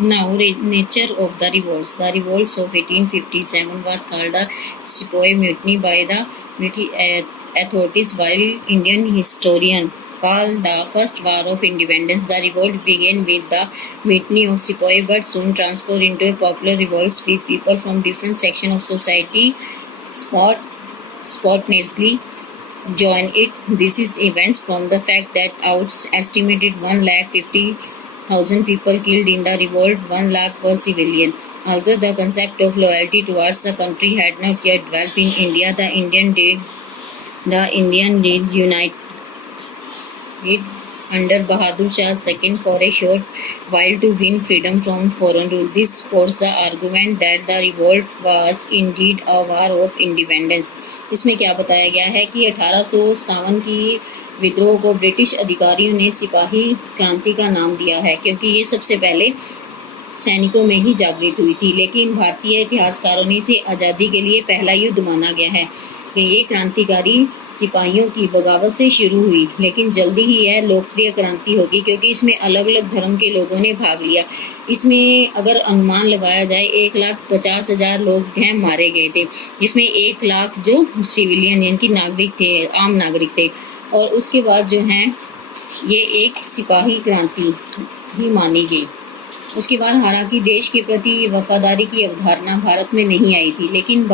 Now, nature of the revolts. The revolts of 1857 was called a Sepoy Mutiny by the British authorities, while Indian historian called the First War of Independence. The revolt began with the mutiny of Sepoy, but soon transformed into a popular revolt with people from different sections of society spontaneously join it. This is events from the fact that estimated 1,50,000 people killed in the revolt, 1 lakh were civilian. Although the concept of loyalty towards the country had not yet developed in India, the Indian did unite it under Bahadur Shah II for a short while to win freedom from foreign rule. This supports the argument that the revolt was indeed a war of independence. इसमें क्या बताया गया है कि 1857 की विद्रोह को British अधिकारियों ने सिपाही क्रांति का नाम दिया है, क्योंकि ये सबसे पहले सैनिकों में ही जागृत हुई थी। लेकिन भारतीय इतिहासकारों ने इसे आज़ादी के लिए पहला युद्ध माना गया है कि ये क्रांतिकारी सिपाहियों की बगावत से शुरू हुई, लेकिन जल्दी ही यह लोकप्रिय क्रांति होगी क्योंकि इसमें अलग अलग धर्म के लोगों ने भाग लिया। इसमें अगर अनुमान लगाया जाए 1,50,000 लोग हैं मारे गए थे, जिसमें 1 लाख जो सिविलियन यानी कि नागरिक थे, आम नागरिक थे, और उसके बाद जो हैं ये एक सिपाही क्रांति ही मानी गई। उसके बाद हालांकि देश के प्रति वफादारी की अवधारणा भारत में नहीं आई थी, लेकिन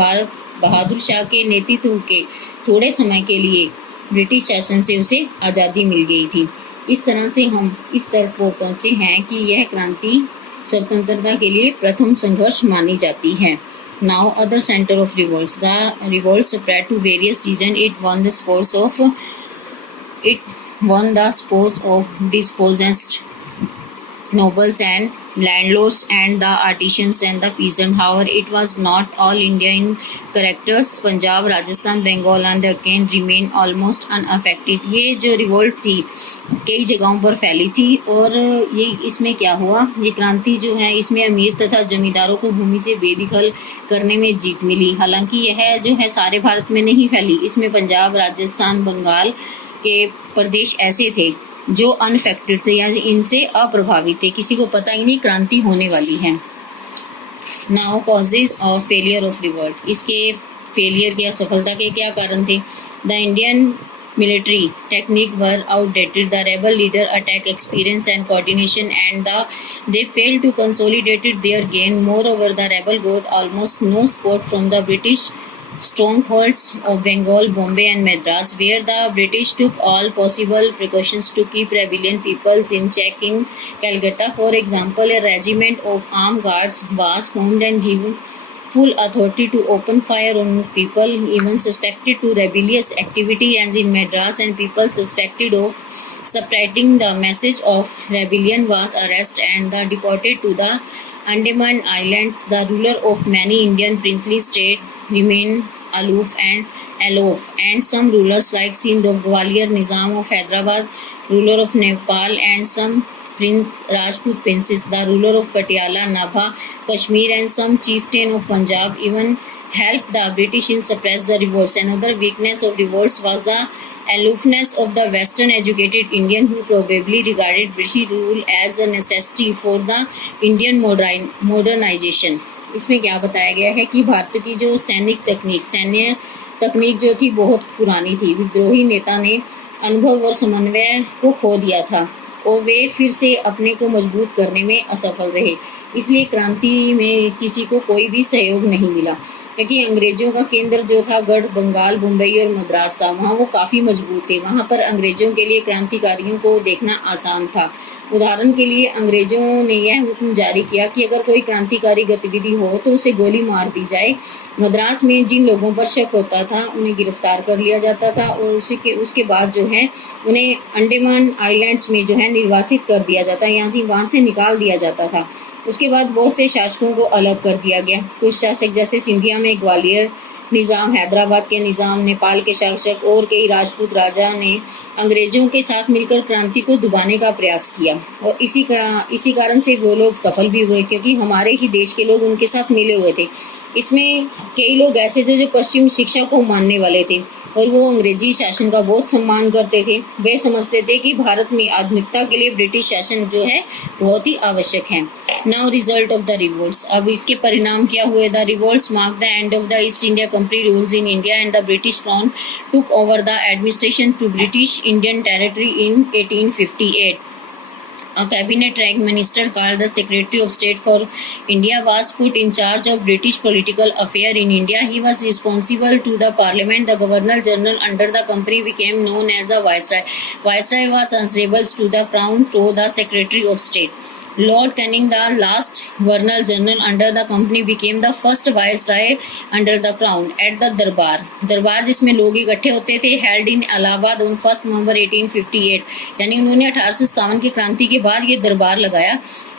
बहादुर शाह के नेतृत्व के थोड़े समय के लिए ब्रिटिश शासन से उसे आज़ादी मिल गई थी। इस तरह से हम इस तरफ को पहुँचे हैं कि यह क्रांति स्वतंत्रता के लिए प्रथम संघर्ष मानी जाती है। Now other center of revolts. The revolt spread to various regions. It won the support of dispossessed nobles and landlords and the artisans and the peasants. However, it was not all India in characters. Punjab, Rajasthan, Bengal and Deccan remained almost unaffected. ये जो revolt थी कई जगहों पर फैली थी, और ये इसमें क्या हुआ, ये क्रांति जो है इसमें अमीर तथा जमींदारों को भूमि से बेदखल करने में जीत मिली। हालांकि यह जो है सारे भारत में नहीं फैली, इसमें पंजाब, राजस्थान, बंगाल के प्रदेश ऐसे थे जो अनफेक्टेड थे, यानी इनसे अप्रभावित थे, किसी को पता ही नहीं क्रांति होने वाली है। Now causes of failure of revolt. इसके फेलियर के असफलता के क्या कारण थे? The Indian military technique were outdated. The rebel leader attack experience and coordination, and they failed to consolidate their gain. Moreover, the rebel got almost no support from the British strongholds of Bengal, Bombay and Madras, where the British took all possible precautions to keep rebellion peoples in check. In Calcutta, for example, a regiment of armed guards was formed and given full authority to open fire on people even suspected to rebellious activity, as in Madras, and people suspected of spreading the message of rebellion was arrested and deported to the Andaman Islands. The ruler of many Indian princely states remained aloof, and some rulers like Sindh of Gwalior, Nizam of Hyderabad, ruler of Nepal, and some Rajput princes, the ruler of Patiala, Nabha, Kashmir, and some chieftain of Punjab even helped the British in suppress the revolts. Another weakness of revolts was the aloofness of the Western educated Indian, who probably regarded British rule as a necessity for the Indian modernization. इसमें क्या बताया गया है कि भारत की जो सैन्य तकनीक जो थी बहुत पुरानी थी। विद्रोही नेता ने अनुभव और समन्वय को खो दिया था और वे फिर से अपने को मजबूत करने में असफल रहे। इसलिए क्रांति में किसी को कोई भी सहयोग नहीं मिला, क्योंकि अंग्रेजों का केंद्र जो था गढ़ बंगाल, मुंबई और मद्रास था, वहाँ वो काफ़ी मजबूत थे। वहाँ पर अंग्रेजों के लिए क्रांतिकारियों को देखना आसान था। उदाहरण के लिए अंग्रेजों ने यह हुक्म जारी किया कि अगर कोई क्रांतिकारी गतिविधि हो तो उसे गोली मार दी जाए। मद्रास में जिन लोगों पर शक होता था उन्हें गिरफ्तार कर लिया जाता था और उसके बाद जो है उन्हें अंडमान आइलैंड्स में जो है निर्वासित कर दिया जाता, वहाँ से निकाल दिया जाता था। उसके बाद बहुत से शासकों को अलग कर दिया गया। कुछ शासक जैसे सिंधिया में ग्वालियर निज़ाम, हैदराबाद के निज़ाम, नेपाल के शासक और कई राजपूत राजा ने अंग्रेजों के साथ मिलकर क्रांति को दबाने का प्रयास किया, और इसी कारण से वो लोग सफल भी हुए, क्योंकि हमारे ही देश के लोग उनके साथ मिले हुए थे। इसमें कई लोग ऐसे थे जो पश्चिम शिक्षा को मानने वाले थे और वो अंग्रेजी शासन का बहुत सम्मान करते थे। वे समझते थे कि भारत में आधुनिकता के लिए ब्रिटिश शासन जो है बहुत ही आवश्यक है। Now result of the revolts, अब इसके परिणाम क्या हुए? The revolts mark the end of the East India Company rules in India and the British crown took over the administration to British Indian territory in 1858. A cabinet rank minister called the Secretary of State for India was put in charge of British political affairs in India. He was responsible to the Parliament. The Governor General under the company became known as the Viceroy. Viceroy was answerable to the Crown through the Secretary of State. Lord Canning, the last Governor General under the company, became the first Viceroy under the Crown. At the दरबार जिसमें लोग इकट्ठे होते थे, held in Allahabad on 1 November 1858, यानी उन्होंने 1857 की क्रांति के बाद ये दरबार लगाया।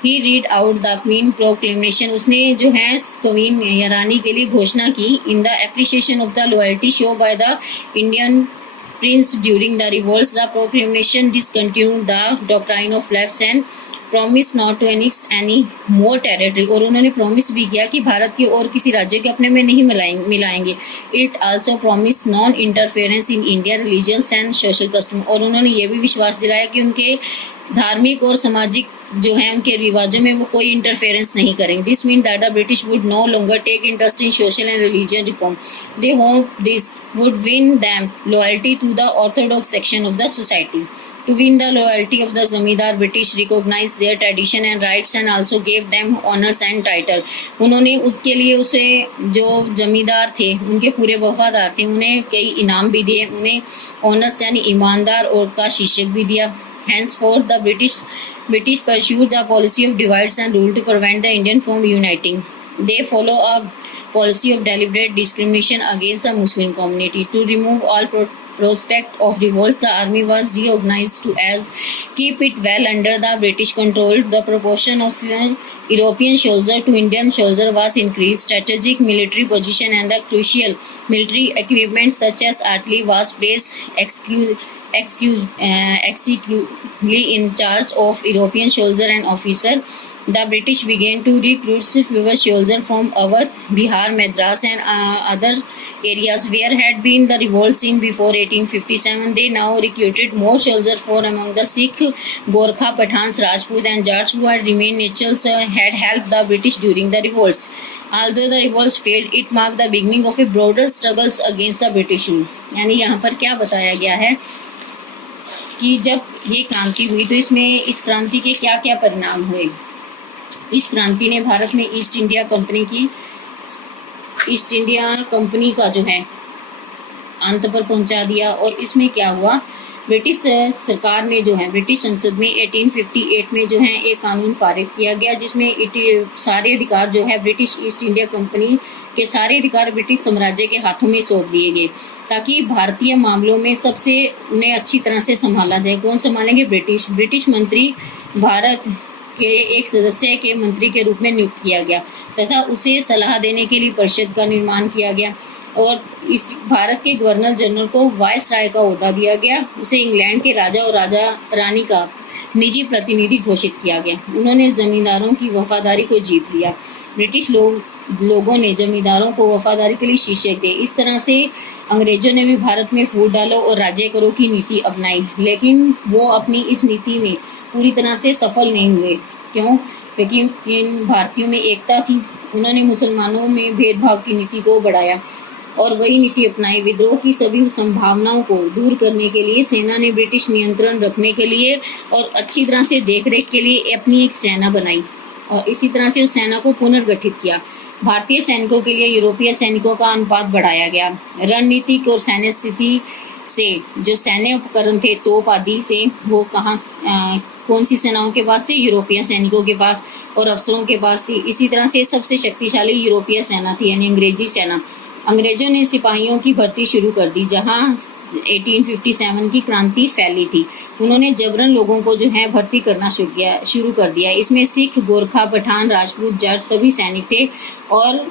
He read out the Queen Proclamation, उसने जो है क्वीन या रानी के लिए घोषणा की। In the appreciation of the loyalty shown by the Indian Prince during the revolts, the proclamation discontinued the doctrine of lapse and promise not to annex any more territory, और उन्होंने प्रॉमिस भी किया कि भारत के और किसी राज्य के अपने में नहीं मिलाएंगे। It also promise non interference in India religions and social custom, और उन्होंने ये भी विश्वास दिलाया कि उनके धार्मिक और सामाजिक जो है उनके रिवाजों में वो कोई इंटरफेरेंस नहीं करेंगे। This mean that the British would no longer take interest in social and religious reform. They hope this would win them loyalty to the orthodox section of the society. To win the loyalty of the zamindar, British recognized their tradition and rights and also gave them honors and title. उन्होंने उसके लिए उसे जो जमींदार थे उनके पूरे वफादार थे उन्हें कई इनाम भी दिए, उन्हें ऑनर्स यानी ईमानदार और का शीर्षक भी दिया। Henceforth the British pursued the policy of divides and rule to prevent the Indian from uniting. They follow a policy of deliberate discrimination against the Muslim community. To remove all prospect of revolts, the army was reorganized to as keep it well under the British control. The proportion of European soldier to Indian soldier was increased. Strategic military position and the crucial military equipment such as artillery was placed exclusively in charge of European soldier and officer. The British began to recruit fewer soldiers from Awadh, Bihar, Madras and other areas where had been the revolts in before 1857. They now recruited more soldiers for among the Sikh, Gorkha, Pathans, Rajput and Jats who had remained neutrals had helped the British during the revolts. Although the revolts failed, it marked the beginning of a broader struggles against the British rule. यानी यहाँ पर क्या बताया गया है कि जब ये क्रांति हुई तो इसमें इस क्रांति के क्या क्या परिणाम हुए। इस क्रांति ने भारत में ईस्ट इंडिया कंपनी का जो है अंत पर पहुंचा दिया। और इसमें क्या हुआ, ब्रिटिश सरकार ने जो है ब्रिटिश संसद में 1858 में जो है एक कानून पारित किया गया जिसमें सारे अधिकार जो है ब्रिटिश ईस्ट इंडिया कंपनी के सारे अधिकार ब्रिटिश साम्राज्य के हाथों में सौंप दिए गए ताकि भारतीय मामलों में सबसे उन्हें अच्छी तरह से संभाला जाए। कौन संभालेंगे? ब्रिटिश मंत्री भारत के एक सदस्य के मंत्री के रूप में नियुक्त किया गया तथा उसे सलाह देने के लिए परिषद का निर्माण किया गया और इस भारत के गवर्नर जनरल को वायसराय का ओहदा दिया गया। उसे इंग्लैंड के राजा और राजा रानी का निजी प्रतिनिधि घोषित किया गया। उन्होंने जमींदारों की वफादारी को जीत लिया। ब्रिटिश लोगों ने जमींदारों को वफादारी के लिए शीर्षक दिए। इस तरह से अंग्रेजों ने भी भारत में फूट डालो और राज्य करो की नीति अपनाई, लेकिन वो अपनी इस नीति में पूरी तरह से सफल नहीं हुए। क्यों? क्योंकि इन भारतीयों में एकता थी। उन्होंने मुसलमानों में भेदभाव की नीति को बढ़ाया और वही नीति अपनाई। विद्रोह की सभी संभावनाओं को दूर करने के लिए सेना ने ब्रिटिश नियंत्रण रखने के लिए और अच्छी तरह से देखरेख के लिए अपनी एक सेना बनाई और इसी तरह से उस सेना को पुनर्गठित किया। भारतीय सैनिकों के लिए यूरोपीय सैनिकों का अनुपात बढ़ाया गया। रणनीतिक और सैन्य स्थिति से जो सैन्य उपकरण थे तोप आदि से वो कौन सी सेनाओं के पास थे? यूरोपीय सैनिकों के पास और अफसरों के पास थी। इसी तरह से सबसे शक्तिशाली यूरोपीय सेना थी यानी अंग्रेजी सेना। अंग्रेजों ने सिपाहियों की भर्ती शुरू कर दी जहां 1857 की क्रांति फैली थी। उन्होंने जबरन लोगों को जो है भर्ती करना शुरू कर दिया। इसमें सिख, गोरखा, पठान, राजपूत, जाट सभी सैनिक थे और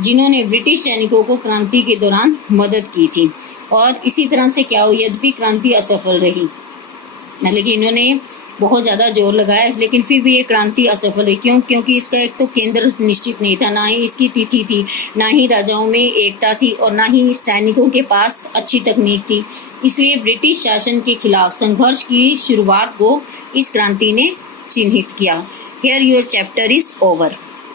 जिन्होंने ब्रिटिश सैनिकों को क्रांति के दौरान मदद की थी। और इसी तरह से क्या हुआ, यद्यपि क्रांति असफल रही, मतलब कि इन्होंने बहुत ज़्यादा जोर लगाया, लेकिन फिर भी ये क्रांति असफल हुई। क्यों? क्योंकि इसका एक तो केंद्र निश्चित नहीं था, ना ही इसकी तिथि थी, ना ही राजाओं में एकता थी और ना ही सैनिकों के पास अच्छी तकनीक थी। इसलिए ब्रिटिश शासन के खिलाफ संघर्ष की शुरुआत को इस क्रांति ने चिन्हित किया। Here your chapter is over.